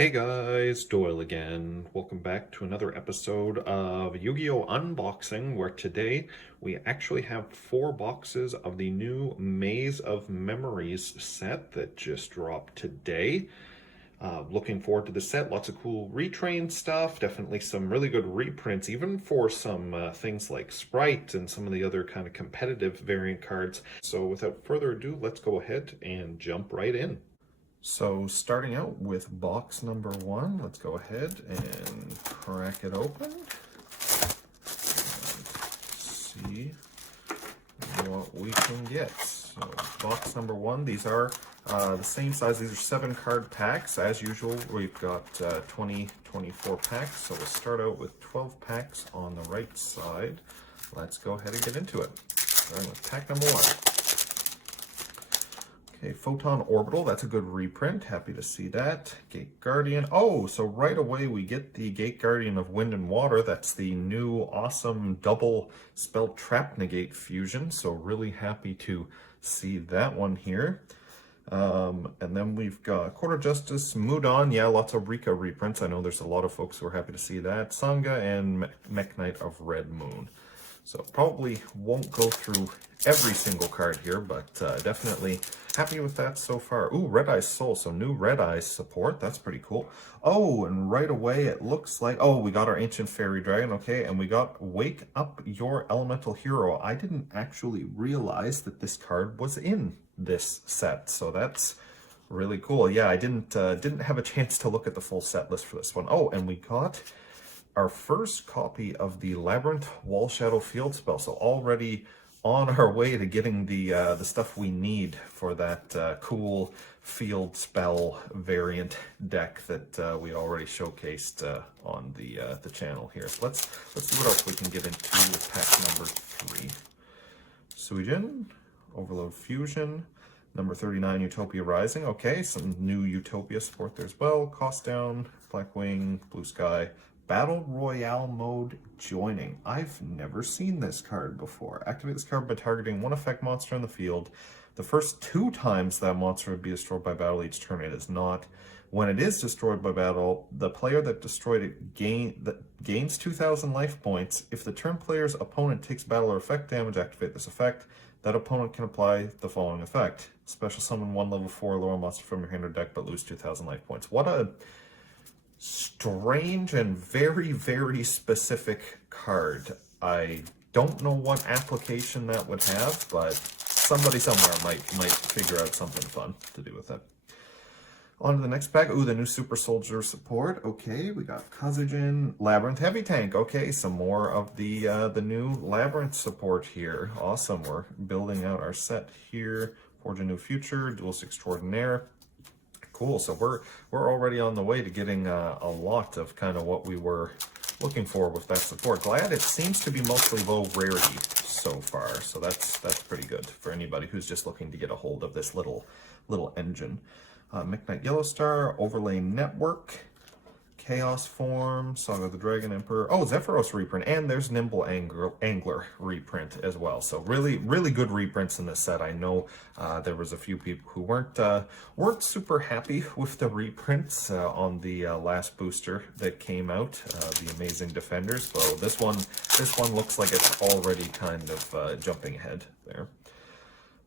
Hey guys, Doyle again. Welcome back to another episode of Yu-Gi-Oh! Unboxing, where today we actually have 4 boxes of the new Maze of Memories set that just dropped today. Looking forward to the set. Lots of cool retrain stuff. Definitely some really good reprints, even for some things like Sprite and some of the other kind of competitive variant cards. So without further ado, let's go ahead and jump right in. So starting out with box number 1, let's go ahead and crack it open and see what we can get. So box number 1, these are the same size. These are 7 card packs. As usual, we've got 24 packs. So we'll start out with 12 packs on the right side. Let's go ahead and get into it. Starting with pack number 1. Okay, Photon Orbital, that's a good reprint. Happy to see that. Gate Guardian. Oh, so right away we get the Gate Guardian of Wind and Water. That's the new awesome double spell trap negate fusion. So really happy to see that one here. And then we've got Quarter Justice, Mudon. Yeah, lots of Rika reprints. I know there's a lot of folks who are happy to see that. Sangha and Mech Knight of Red Moon. So probably won't go through every single card here, but definitely happy with that so far. Ooh, Red Eyes Soul, so new Red Eyes support. That's pretty cool. Oh, and right away it looks like, oh, we got our Ancient Fairy Dragon, okay, and we got Wake Up Your Elemental Hero. I didn't actually realize that this card was in this set, so that's really cool. Yeah, I didn't have a chance to look at the full set list for this one. Oh, and we got our first copy of the Labyrinth Wall Shadow Field spell, so already on our way to getting the stuff we need for that cool field spell variant deck that we already showcased on the channel here. So let's see what else we can get into with pack number 3. Suijin, Overload Fusion, number 39, Utopia Rising. Okay, some new Utopia support there as well. Cost Down, Blackwing, Blue Sky, Battle Royale mode joining. I've never seen this card before. Activate this card by targeting one effect monster in the field. The first 2 times that monster would be destroyed by battle each turn. It is not. When it is destroyed by battle, the player that destroyed it gains 2,000 life points. If the turn player's opponent takes battle or effect damage, activate this effect. That opponent can apply the following effect. Special summon 1 level 4 lower monster from your hand or deck, but lose 2,000 life points. What a strange and very, very specific card. I don't know what application that would have, but somebody somewhere might figure out something fun to do with it. On to the next pack. Ooh, the new Super Soldier support. Okay, we got Kazujin, Labyrinth Heavy Tank. Okay, some more of the new Labyrinth support here. Awesome. We're building out our set here. Forge a New Future, Duelist Extraordinaire. Cool. So we're already on the way to getting a lot of kind of what we were looking for with that support. Glad it seems to be mostly low rarity so far. So that's pretty good for anybody who's just looking to get a hold of this little engine. Mech Knight Yellowstar, Overlay Network, Chaos Form, Saga of the Dragon Emperor. Oh, Zephyros reprint, and there's Nimble Angler reprint as well. So really good reprints in this set. I know there was a few people who weren't super happy with the reprints on the last booster that came out, the Amazing Defenders. So this one looks like it's already kind of jumping ahead there.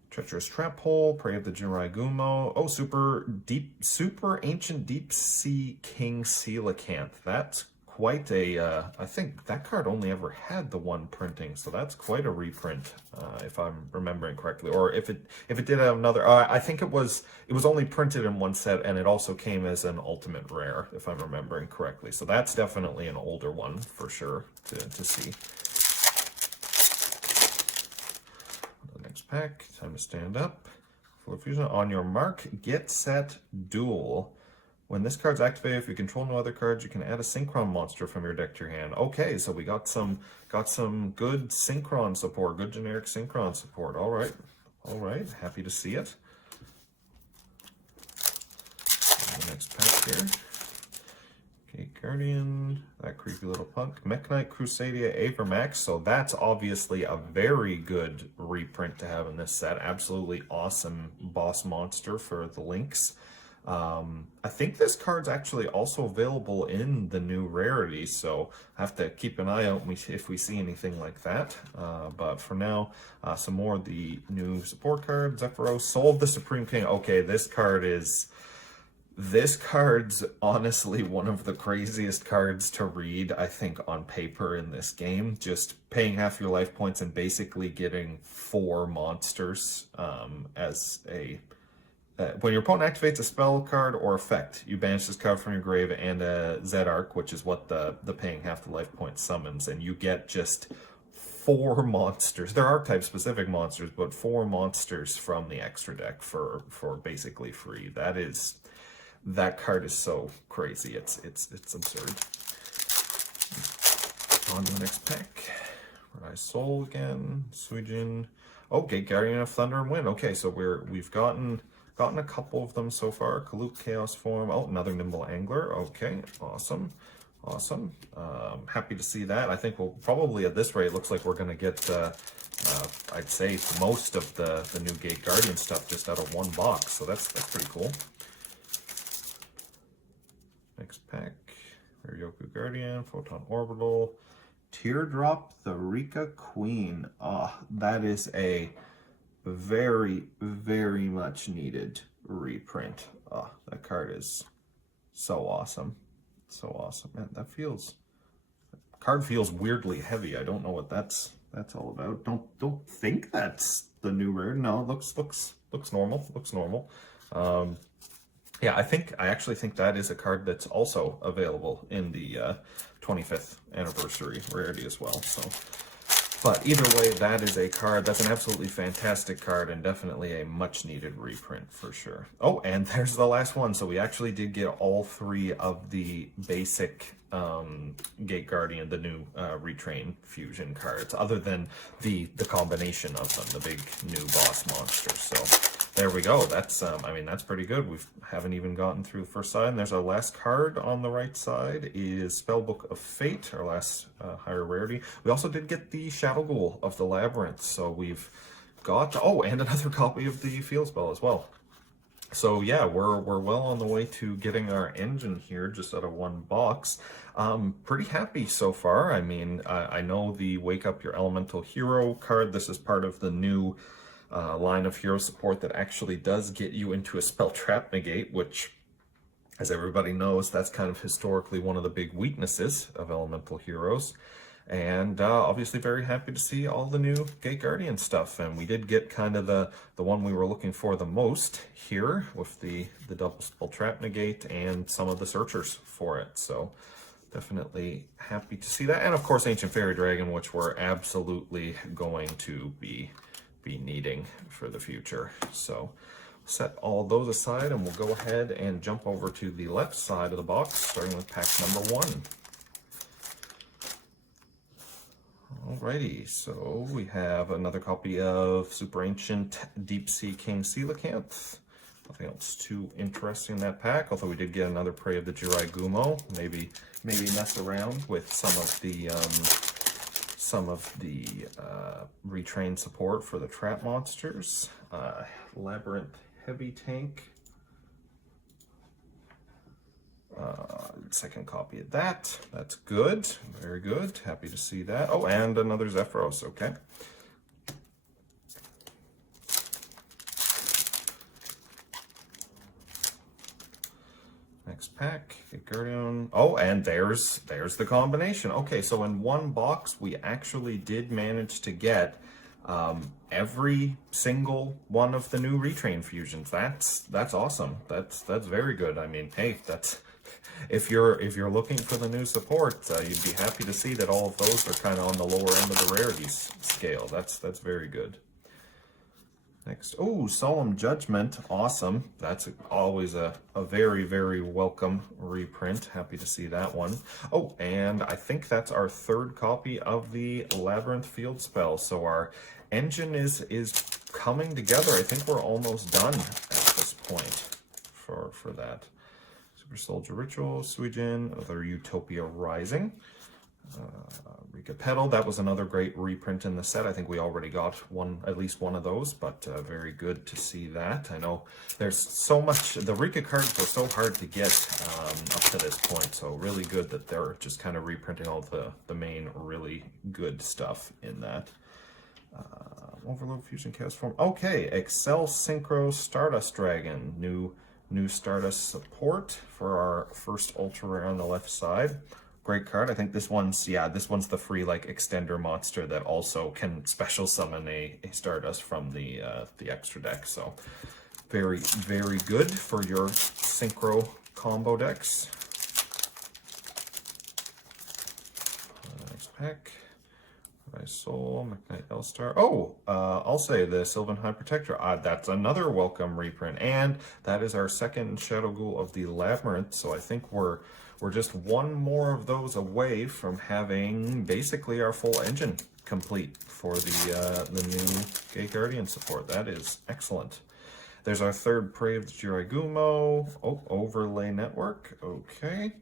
Treacherous Trap Hole, Prey of the Jirai Gumo. Oh, super ancient deep sea king coelacanth. That's quite a, I think that card only ever had the 1 printing, so that's quite a reprint, if I'm remembering correctly. Or if it did have another, I think it was only printed in 1 set, and it also came as an ultimate rare, if I'm remembering correctly. So that's definitely an older one for sure to see. Next pack, time to stand up. Full Fusion, on your mark, get set, duel. When this card's activated, if you control no other cards, you can add a Synchron monster from your deck to your hand. Okay, so we got some good Synchron support, good generic Synchron support. All right, happy to see it. The next pack here. Gate Guardian, that creepy little punk. Mech Knight Crusadia Avermax. So that's obviously a very good reprint to have in this set. Absolutely awesome boss monster for the Lynx. I think this card's actually also available in the new rarity, so I have to keep an eye out if we see anything like that. But for now, some more of the new support cards. Zephyros, Soul of the Supreme King. Okay, this card's honestly one of the craziest cards to read, I think, on paper in this game. Just paying half your life points and basically getting 4 monsters as a... when your opponent activates a spell card or effect, you banish this card from your grave and a Zedark, which is what the paying half the life points summons, and you get just 4 monsters. They're archetype specific monsters, but 4 monsters from the extra deck for basically free. That card is so crazy. It's absurd. On to the next pack. Rise Soul again. Suijin. Oh, Gate Guardian of Thunder and Wind. Okay, so we've gotten a couple of them so far. Kaluk Chaos Form. Oh, another Nimble Angler. Okay, awesome. Awesome. Happy to see that. I think we'll probably, at this rate, looks like we're going to get, I'd say, most of the new Gate Guardian stuff just out of one box. So that's pretty cool. Next pack. Ryoku Guardian, Photon Orbital, Teardrop the Rika Queen. That is a very, very much needed reprint. That card is so awesome. So awesome. Man, card feels weirdly heavy. I don't know what that's all about. Don't think that's the new rare. No, looks normal. Looks normal. Yeah, I actually think that is a card that's also available in the 25th anniversary rarity as well. So, but either way, that is a card. That's an absolutely fantastic card and definitely a much needed reprint for sure. Oh, and there's the last one. So we actually did get all 3 of the basic Gate Guardian, the new Retrain Fusion cards, other than the combination of them, the big new boss monsters. So there we go. That's I mean, that's pretty good. We haven't even gotten through the first side. And there's our last card on the right side is Spellbook of Fate, our last higher rarity. We also did get the Shadow Ghoul of the Labyrinth. So we've got, oh, and another copy of the Field Spell as well. So yeah, we're well on the way to getting our engine here just out of one box. Pretty happy so far. I mean, I know the Wake Up Your Elemental Hero card. This is part of the new line of hero support that actually does get you into a spell trap negate, which, as everybody knows, that's kind of historically one of the big weaknesses of elemental heroes. And obviously very happy to see all the new Gate Guardian stuff. And we did get kind of the one we were looking for the most here with the double spell trap negate and some of the searchers for it. So definitely happy to see that. And of course, Ancient Fairy Dragon, which we're absolutely going to be needing for the future. So set all those aside and we'll go ahead and jump over to the left side of the box, starting with pack number 1. Alrighty, so we have another copy of Super Ancient Deep Sea King Coelacanth. Nothing else too interesting in that pack, although we did get another Prey of the Jirai Gumo. Maybe mess around with some of the retrained support for the trap monsters. Labyrinth Heavy Tank. Second copy of that. That's good. Very good. Happy to see that. Oh, and another Zephyros. Okay. Next pack, Gate Guardian. Oh, and there's the combination. Okay, so in one box, we actually did manage to get every single one of the new Retrain fusions. That's awesome. That's very good. I mean, hey, that's if you're looking for the new support, you'd be happy to see that all of those are kind of on the lower end of the rarities scale. That's very good. Next, oh, Solemn Judgment, awesome. That's always a very, very welcome reprint. Happy to see that one. Oh, and I think that's our third copy of the Labyrinth Field Spell. So our engine is coming together. I think we're almost done at this point for that. Super Soldier Ritual, Suijin, other Utopia Rising. Rika Petal, that was another great reprint in the set. I think we already got at least one of those, but very good to see that. I know there's so much, the Rika cards were so hard to get up to this point, so really good that they're just kind of reprinting all the main really good stuff in that. Overload Fusion Chaos Form. Okay, Excel Synchro Stardust Dragon. New Stardust support for our first ultra rare on the left side. Great card. I think this one's the free like extender monster that also can special summon a Stardust from the extra deck. So very, very good for your synchro combo decks. Next pack. Soul, McKnight L-Star. Oh, I'll say the Sylvan High Protector. That's another welcome reprint. And that is our second Shadow Ghoul of the Labyrinth. So I think we're just one more of those away from having basically our full engine complete for the new Gate Guardian support. That is excellent. There's our third Prey of the Jiraiya. Oh, Overlay Network. Okay.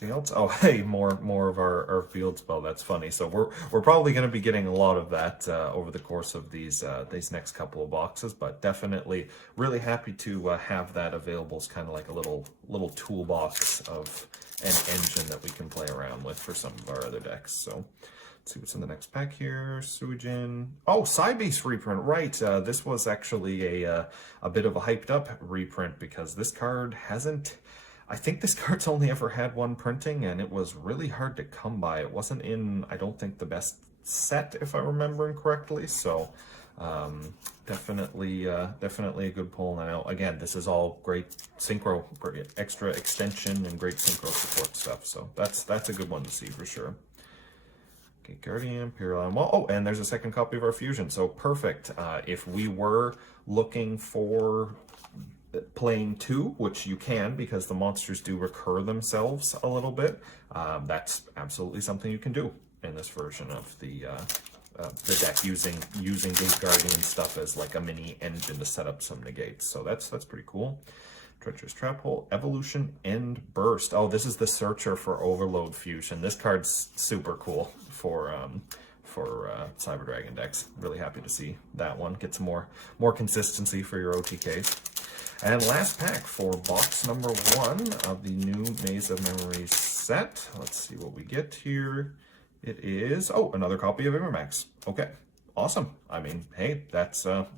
Anything else? Oh, hey, more of our field spell. That's funny. So we're probably going to be getting a lot of that over the course of these next couple of boxes. But definitely really happy to have that available as kind of like a little toolbox of an engine that we can play around with for some of our other decks. So let's see what's in the next pack here. Suijin. Oh, Psybeast reprint. Right. This was actually a bit of a hyped up reprint because this card hasn't. I think this card's only ever had one printing, and it was really hard to come by. It wasn't in, I don't think, the best set, if I'm remembering correctly. So definitely a good pull. And I know, again, this is all great synchro, great extra extension, and great synchro support stuff. So that's a good one to see for sure. Okay, Guardian, Imperial Animal. Oh, and there's a second copy of our Fusion. So perfect. If we were looking for playing two, which you can because the monsters do recur themselves a little bit, that's absolutely something you can do in this version of the deck using Gate Guardian stuff as like a mini engine to set up some negates. So that's pretty cool. Treacherous Trap Hole, Evolution, End Burst. Oh, this is the Searcher for Overload Fusion. This card's super cool for Cyber Dragon decks. Really happy to see that one. Get some more consistency for your OTKs. And last pack for box number 1 of the new Maze of Memories set. Let's see what we get here. It is, oh, another copy of Immermax. Okay, awesome. I mean, hey, that's a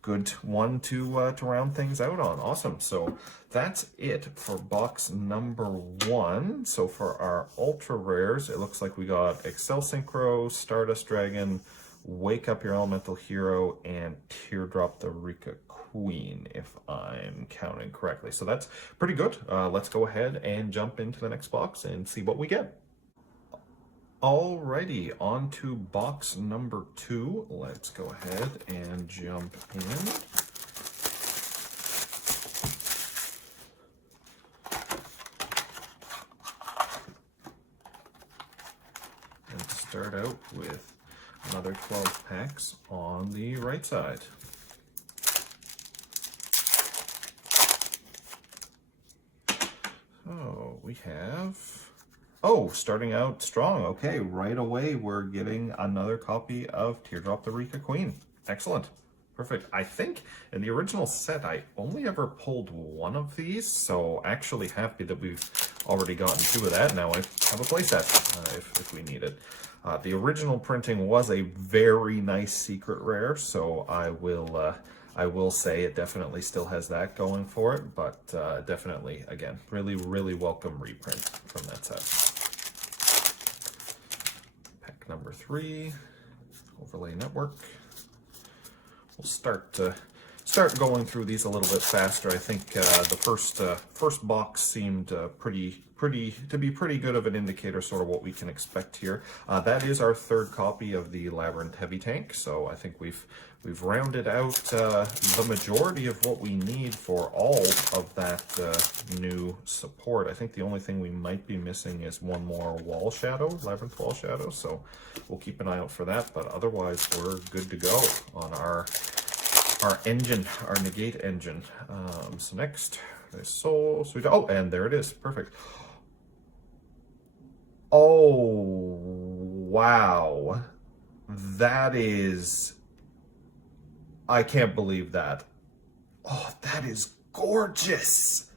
good one to round things out on. Awesome. So that's it for box number 1. So for our ultra rares, it looks like we got Excel Synchro, Stardust Dragon, Wake Up Your Elemental Hero, and Teardrop the Rika Queen, if I'm counting correctly. So that's pretty good. Let's go ahead and jump into the next box and see what we get. Alrighty, on to box number 2. Let's go ahead and jump in. And start out with another 12 packs on the right side. So we have, oh, starting out strong. Okay, right away we're getting another copy of Teardrop the Rika Queen. Excellent. Perfect. I think in the original set I only ever pulled one of these, so actually happy that we've already gotten 2 of that. Now I have a playset if we need it. The original printing was a very nice secret rare, so I will say it definitely still has that going for it, but definitely, again, really welcome reprint from that set. Pack number 3, Overlay Network. We'll start going through these a little bit faster. I think the first box seemed to be pretty good of an indicator, sort of what we can expect here. That is our third copy of the Labyrinth Heavy Tank, so I think we've rounded out the majority of what we need for all of that new support. I think the only thing we might be missing is one more Wall Shadow, Labyrinth Wall Shadow, so we'll keep an eye out for that, but otherwise we're good to go on our engine, our negate engine. So next, there's Soul, Sweet. Oh, and there it is. Perfect. Oh, wow. That is, I can't believe that. Oh, that is gorgeous.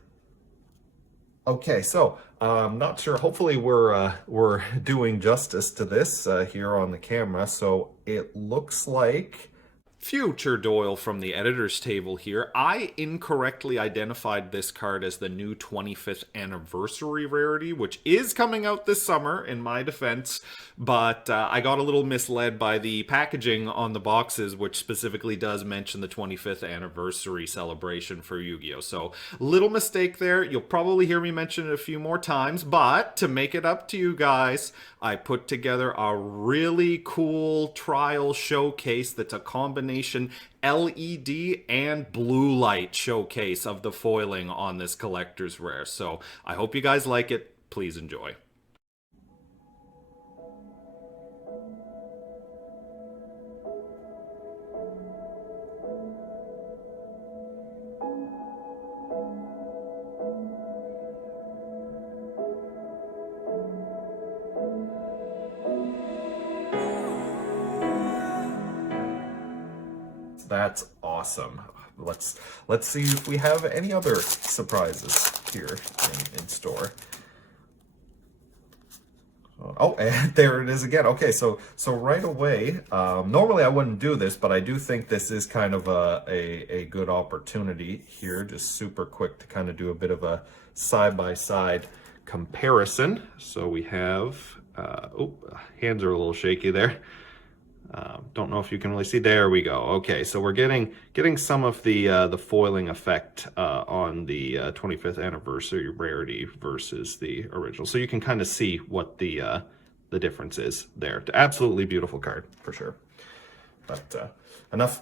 Okay, so I'm not sure. Hopefully, we're doing justice to this here on the camera. So it looks like future Doyle from the editor's table here. I incorrectly identified this card as the new 25th anniversary rarity, which is coming out this summer, in my defense. But I got a little misled by the packaging on the boxes, which specifically does mention the 25th anniversary celebration for Yu-Gi-Oh! So, little mistake there. You'll probably hear me mention it a few more times, but to make it up to you guys, I put together a really cool trial showcase that's a combination LED and blue light showcase of the foiling on this collector's rare. So I hope you guys like it. Please enjoy. That's awesome. Let's see if we have any other surprises here in store. Oh, and there it is again. Okay, so right away, normally I wouldn't do this, but I do think this is kind of a good opportunity here. Just super quick to kind of do a bit of a side-by-side comparison. So we have, hands are a little shaky there. Don't know if you can really see. There we go. Okay, so we're getting some of the foiling effect on the 25th anniversary rarity versus the original. So you can kind of see what the difference is there. Absolutely beautiful card for sure. But enough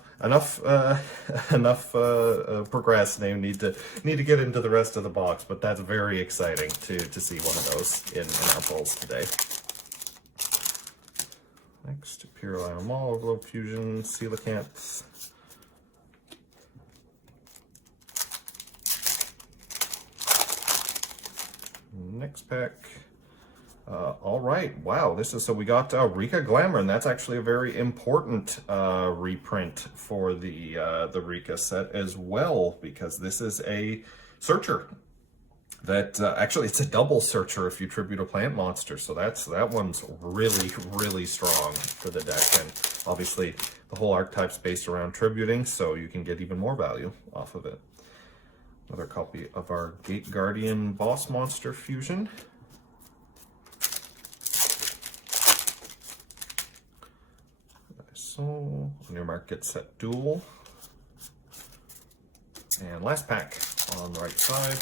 procrastinating. Need to get into the rest of the box. But that's very exciting to see one of those in our pulls today. Next, Pure Iron Mall, Overload Fusion, Coelacanth. Next pack. All right, wow, this is, so we got Rika Glamour, and that's actually a very important reprint for the Rika set as well, because this is a searcher. That actually, it's a double searcher if you tribute a plant monster, so that one's really strong for the deck. And obviously the whole archetype's based around tributing, so you can get even more value off of it. Another copy of our Gate Guardian Boss Monster Fusion. So on your mark, get set duel. And last pack on the right side.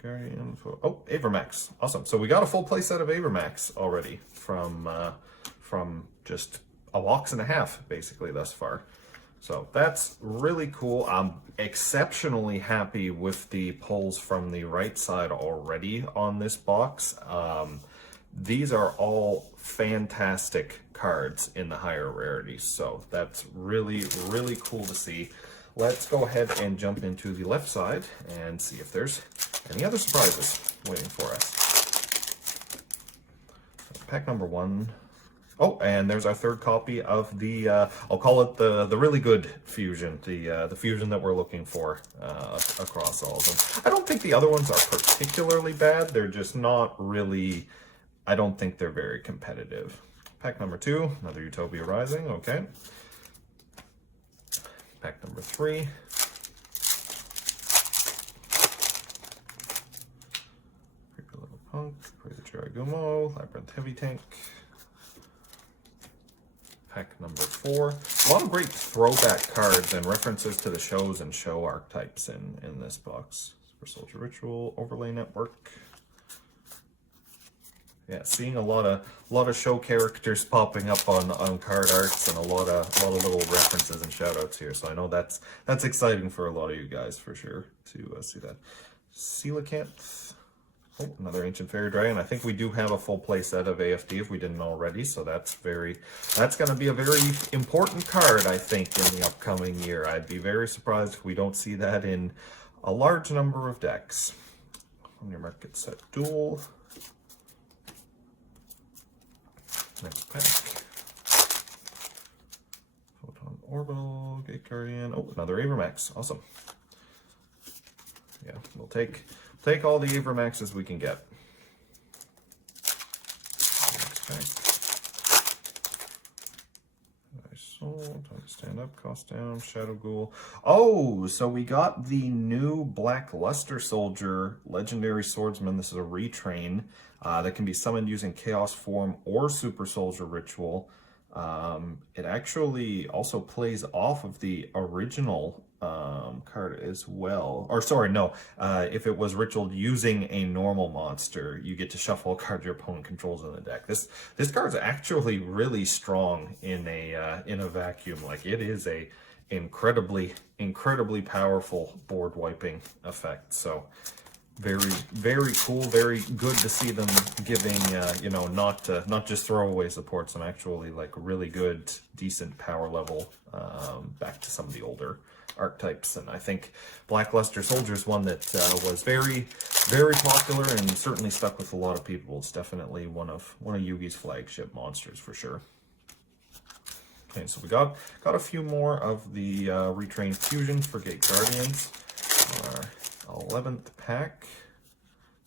Guardian for, oh, Avermax. Awesome. So we got a full play set of Avermax already from just a box and a half, basically, thus far. So that's really cool. I'm exceptionally happy with the pulls from the right side already on this box. These are all fantastic cards in the higher rarities. So that's really cool to see. Let's go ahead and jump into the left side and see if there's any other surprises waiting for us. So pack number one. Oh, and there's our third copy of the, I'll call it the really good fusion, the fusion that we're looking for across all of them. I don't think the other ones are particularly bad. They're just not really, I don't think they're very competitive. Pack number two, another Utopia Rising, okay. Pack number three. Creepy Little Punk, Pray the Jiragumo, Labyrinth Heavy Tank. Pack number four. A lot of great throwback cards and references to the shows and show archetypes in this box. For Soldier Ritual, Overlay Network. Yeah, seeing a lot of show characters popping up on card arts and a lot of little references and shout outs here. So I know that's exciting for a lot of you guys for sure to see that. Coelacanth. Oh, another Ancient Fairy Dragon. I think we do have a full play set of AFD if we didn't already, so that's going to be a very important card, I think, in the upcoming year. I'd be very surprised if we don't see that in a large number of decks. On your mark, get set, duel. Next pack. Photon Orbital, Gate Guardian. Oh, another Avermax. Awesome. Yeah, we'll take all the Avermaxes we can get. Next pack. Nice soul. Time to stand up, cost down, Shadow Ghoul. Oh, so we got the new Black Luster Soldier Legendary Swordsman. This is a retrain that can be summoned using Chaos Form or Super Soldier Ritual. It actually also plays off of the original card as well. Or sorry, no. If it was ritualed using a normal monster, you get to shuffle a card your opponent controls in the deck. This card's actually really strong in a vacuum. Like, it is a incredibly powerful board wiping effect. So very, very cool. Very good to see them giving, you know, not just throwaway support, some actually like really good, decent power level back to some of the older archetypes. And I think Black Luster Soldier is one that was very, very popular and certainly stuck with a lot of people. It's definitely one of Yugi's flagship monsters for sure. Okay, so we got a few more of the retrained fusions for Gate Guardians. Our 11th pack,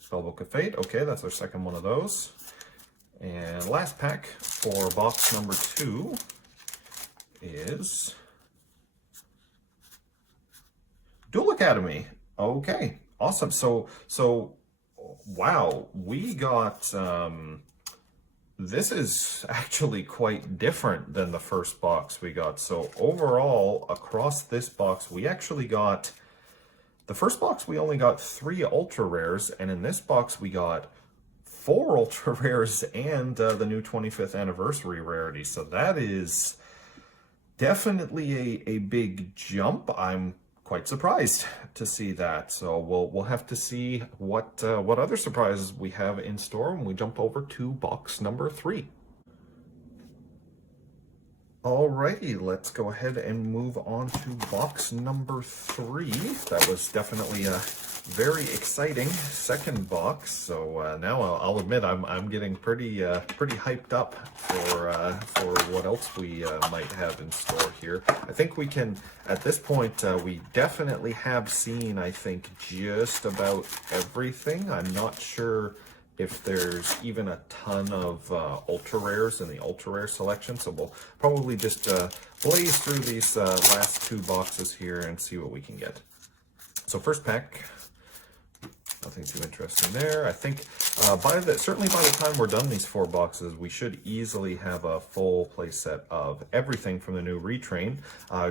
Spellbook of Fate. Okay, that's our second one of those. And last pack for box number 2 is Duel Academy. Okay, awesome. So wow, we got this is actually quite different than the first box we got. So overall, across this box, we actually got, the first box we only got 3 ultra rares, and in this box we got 4 ultra rares and the new 25th anniversary rarity. So that is definitely a big jump. I'm quite surprised to see that. So we'll have to see what other surprises we have in store when we jump over to box number 3. Alrighty, let's go ahead and move on to box number 3. That was definitely a very exciting second box. So now I'll admit I'm getting pretty hyped up for what else we might have in store here. I think we can, at this point, we definitely have seen, I think, just about everything. I'm not sure if there's even a ton of ultra rares in the ultra rare selection, so we'll probably just blaze through these last 2 boxes here and see what we can get. So first pack, nothing too interesting there. I think certainly by the time we're done these 4 boxes, we should easily have a full play set of everything from the new retrain.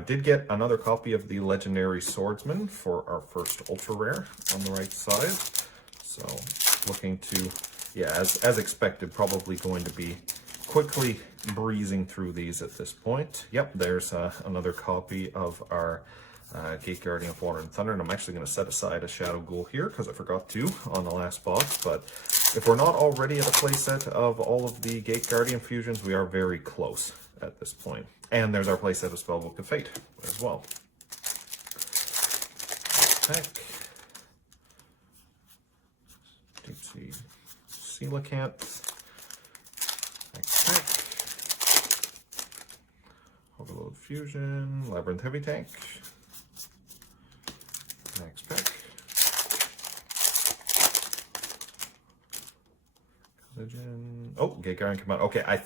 Did get another copy of the Legendary Swordsman for our first ultra rare on the right side. So looking to, yeah, as expected, probably going to be quickly breezing through these at this point. Yep, there's another copy of our Gate Guardian of Water and Thunder, and I'm actually going to set aside a Shadow Ghoul here because I forgot to on the last box. But if we're not already at a playset of all of the Gate Guardian fusions, we are very close at this point. And there's our playset of Spellbook of Fate as well. Pack. Deep Sea Coelacanth. Next pack. Overload Fusion. Labyrinth Heavy Tank. Next pack. Oh, Gate Guardian come out. Okay, I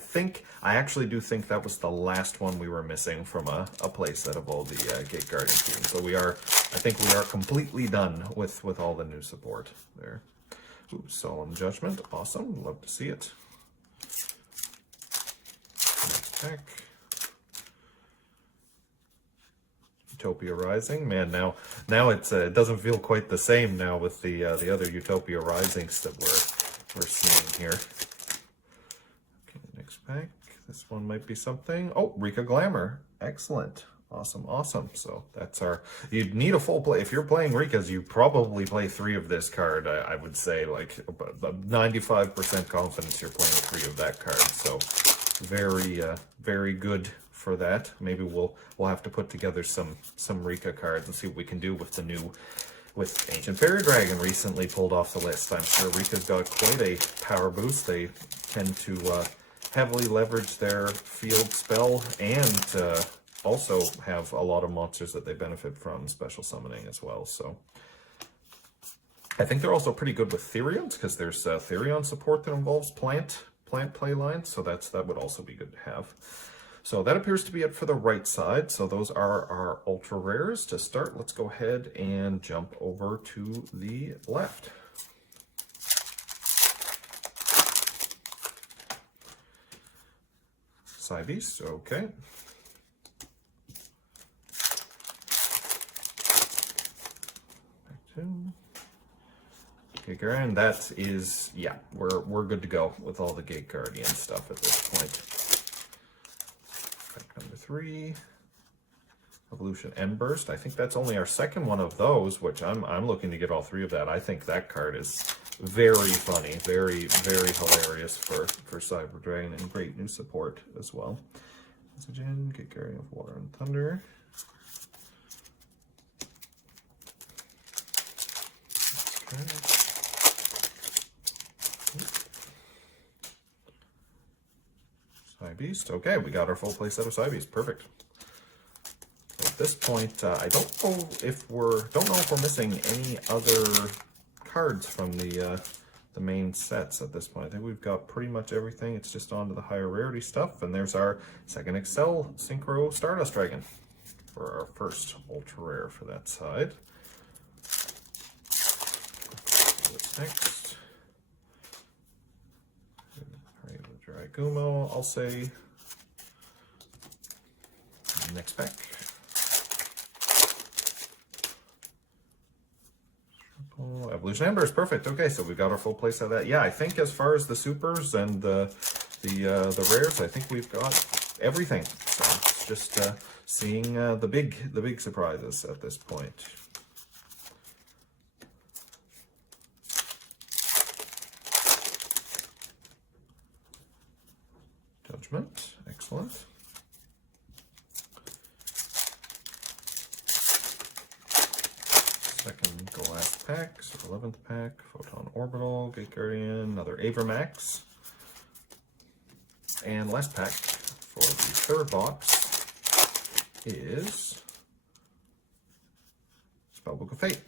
actually do think that was the last one we were missing from a playset of all the Gate Guardian teams. So I think we are completely done with all the new support there. Ooh, Solemn Judgment, awesome, love to see it. Next pack. Utopia Rising, man. Now it doesn't feel quite the same now with the other Utopia Risings that we're seeing here. Okay, next pack. This one might be something. Oh, Rika Glamour, excellent. Awesome. So that's you'd need a full play. If you're playing Rikas, you probably play 3 of this card. I would say like 95% confidence you're playing 3 of that card. So very good for that. Maybe we'll have to put together some Rika cards and see what we can do with the with Ancient Fairy Dragon recently pulled off the list. I'm sure Rika's got quite a power boost. They tend to heavily leverage their field spell and also have a lot of monsters that they benefit from special summoning as well. So I think they're also pretty good with Therions, because there's Therion support that involves plant play lines, so that would also be good to have. So that appears to be it for the right side. So those are our ultra rares to start. Let's go ahead and jump over to the left. Cybeast, okay. Back to Gate Guardian. That is, yeah, we're good to go with all the Gate Guardian stuff at this point. Pack number 3, Evolution Emberst. I think that's only our second one of those, which I'm looking to get all 3 of that. I think that card is very funny, very hilarious for Cyber Dragon, and great new support as well. Oxygen, Gate Guardian of Water and Thunder. Cybeast. Okay, we got our full play set of Cybeast. Perfect. So at this point, I don't know if we're missing any other cards from the main sets at this point. I think we've got pretty much everything. It's just on to the higher rarity stuff. And there's our second Excel Synchro Stardust Dragon for our first ultra rare for that side. What's next? Dragumo, I'll say. Next pack. Evolution Ember is perfect. Okay, so we've got our full play set of that. Yeah, I think as far as the supers and the rares, I think we've got everything. So it's just seeing the big surprises at this point. Judgment, excellent. Second to last pack, so 11th pack, Photon Orbital, Gate Guardian, another Avermax. And last pack for the third box is Spellbook of Fate.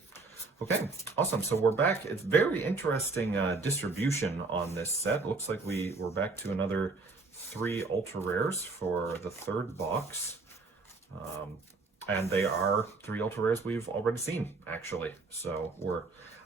Okay, awesome. So we're back. It's very interesting distribution on this set. Looks like we're back to another 3 ultra rares for the third box. And they are 3 ultra rares we've already seen, actually. So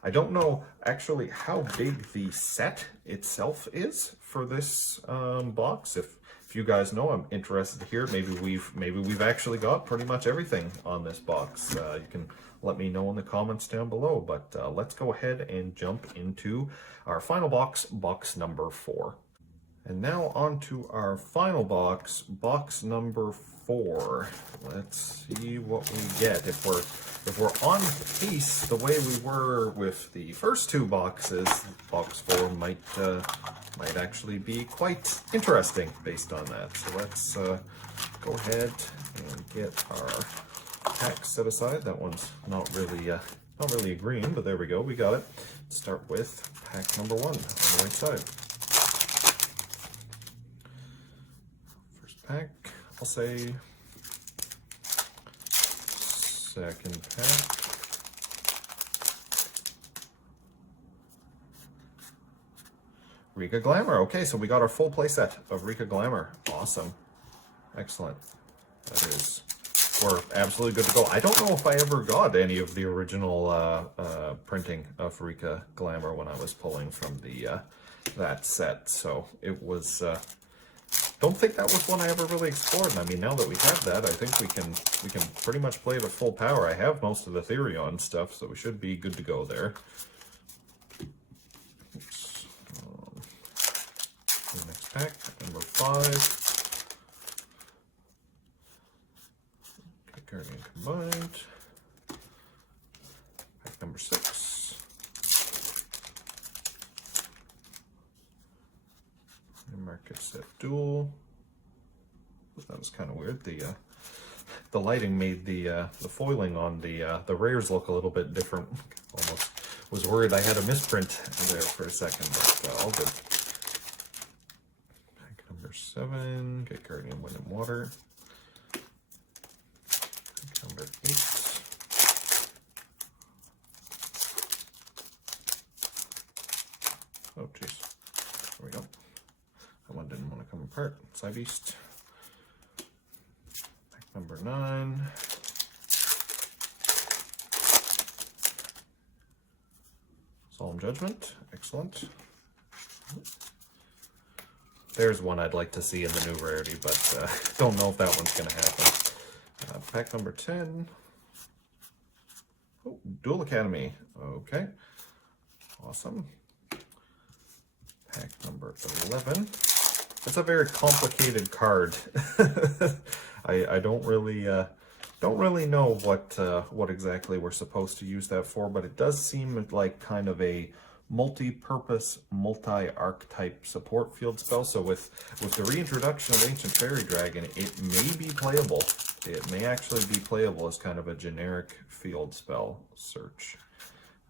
I don't know actually how big the set itself is for this box. If you guys know, I'm interested to hear. Maybe we've actually got pretty much everything on this box. You can let me know in the comments down below. But let's go ahead and jump into our final box, box number 4. And now on to our final box, box number 4. Let's see what we get. If we're on pace the way we were with the first 2 boxes, box 4 might actually be quite interesting based on that. So let's go ahead and get our pack set aside. That one's not really a green, but there we go. We got it. Let's start with pack number 1 on the right side. Pack, I'll say second pack. Rika Glamour. Okay, so we got our full playset of Rika Glamour. Awesome. Excellent. We're absolutely good to go. I don't know if I ever got any of the original printing of Rika Glamour when I was pulling from that set, so it was don't think that was one I ever really explored. And I mean, now that we have that, I think we can pretty much play it at full power. I have most of the Therion stuff, so we should be good to go there. Oops. Next pack, number 5. Guardian combined. Pack number 6. Market set duel. That was kind of weird. The lighting made the foiling on the rares look a little bit different. worried I had a misprint there for a second, but all good. Pack number 7, get Guardian Wind and Water. Pack number 8. Oh, jeez. There we go. That one didn't want to come apart. Side Beast. Pack number 9. Solemn Judgment. Excellent. There's one I'd like to see in the new rarity, but don't know if that one's going to happen. Pack number 10. Oh, Dual Academy. Okay. Awesome. Pack number 11. It's a very complicated card. I don't really know what exactly we're supposed to use that for, but it does seem like kind of a multi-purpose, multi-archetype support field spell. So with the reintroduction of Ancient Fairy Dragon, it may be playable. It may actually be playable as kind of a generic field spell search.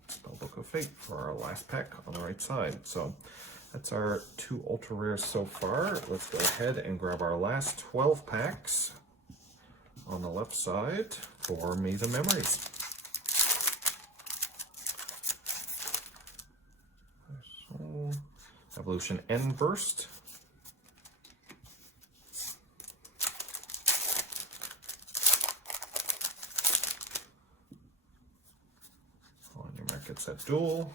Spellbook of Fate for our last pack on the right side. So that's our 2 ultra rares so far. Let's go ahead and grab our last 12 packs on the left side for Maze of Memories. So, Evolution End Burst. On your market set Duel.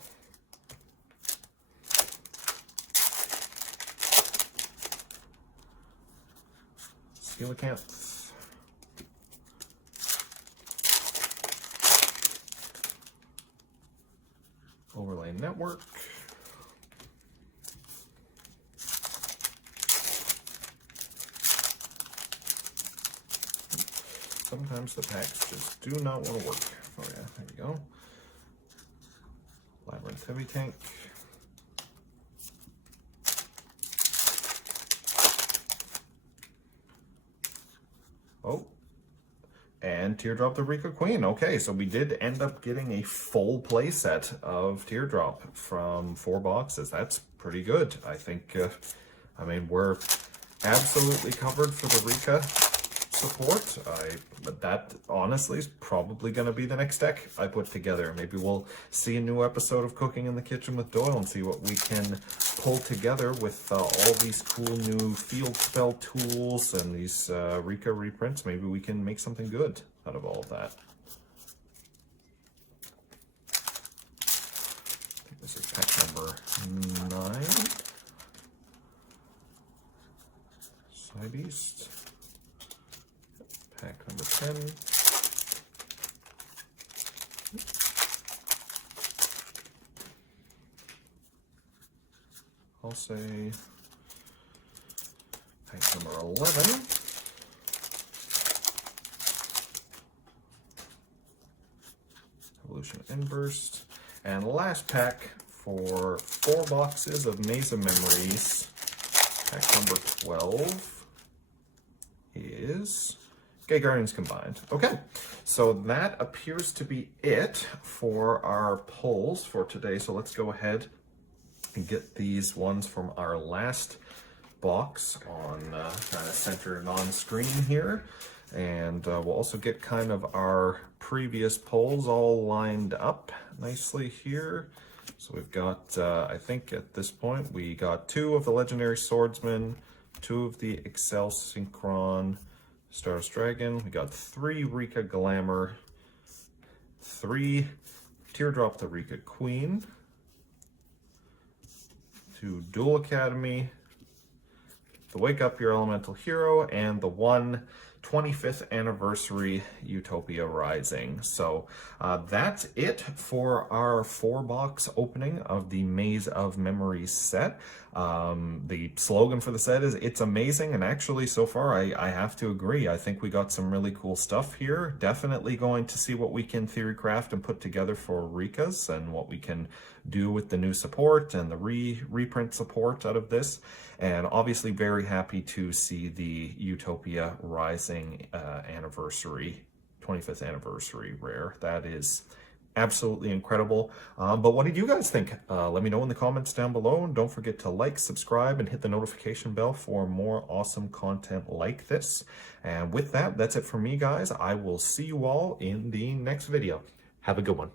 Coelacanth. Overlay Network. Sometimes the packs just do not want to work. Oh yeah, there we go. Labyrinth Heavy Tank. Oh, and Teardrop the Rika Queen. Okay, so we did end up getting a full play set of Teardrop from 4 boxes. That's pretty good. I think, I mean, we're absolutely covered for the Rika support. But that honestly is probably going to be the next deck I put together. Maybe we'll see a new episode of Cooking in the Kitchen with Doyle and see what we can pull together with all these cool new field spell tools and these Rika reprints. Maybe we can make something good out of all of that. I think this is pack number 9. Side Beast. Pack number 10. I'll say pack number 11. Evolution Inburst. And last pack for 4 boxes of Maze of Memories. Pack number 12 is Gate Guardians combined. Okay, so that appears to be it for our pulls for today. So let's go ahead and get these ones from our last box on kind of centered on screen here. And we'll also get kind of our previous pulls all lined up nicely here. So we've got, I think at this point, we got 2 of the Legendary Swordsman, 2 of the Excel Synchron, Stardust Dragon. We got 3 Rika Glamour, 3 Teardrop the Rika Queen, 2 Dual Academy, the Wake Up Your Elemental Hero, and the 1 25th Anniversary Utopia Rising. So that's it for our 4-box opening of the Maze of Memories set. The slogan for the set is "It's amazing," and actually so far I have to agree. I think we got some really cool stuff here. Definitely going to see what we can theorycraft and put together for Rikas and what we can do with the new support and the reprint support out of this. And obviously very happy to see the Utopia Rising 25th anniversary rare. That is absolutely incredible. But what did you guys think? Let me know in the comments down below. And don't forget to like, subscribe, and hit the notification bell for more awesome content like this. And with that, that's it for me, guys. I will see you all in the next video. Have a good one.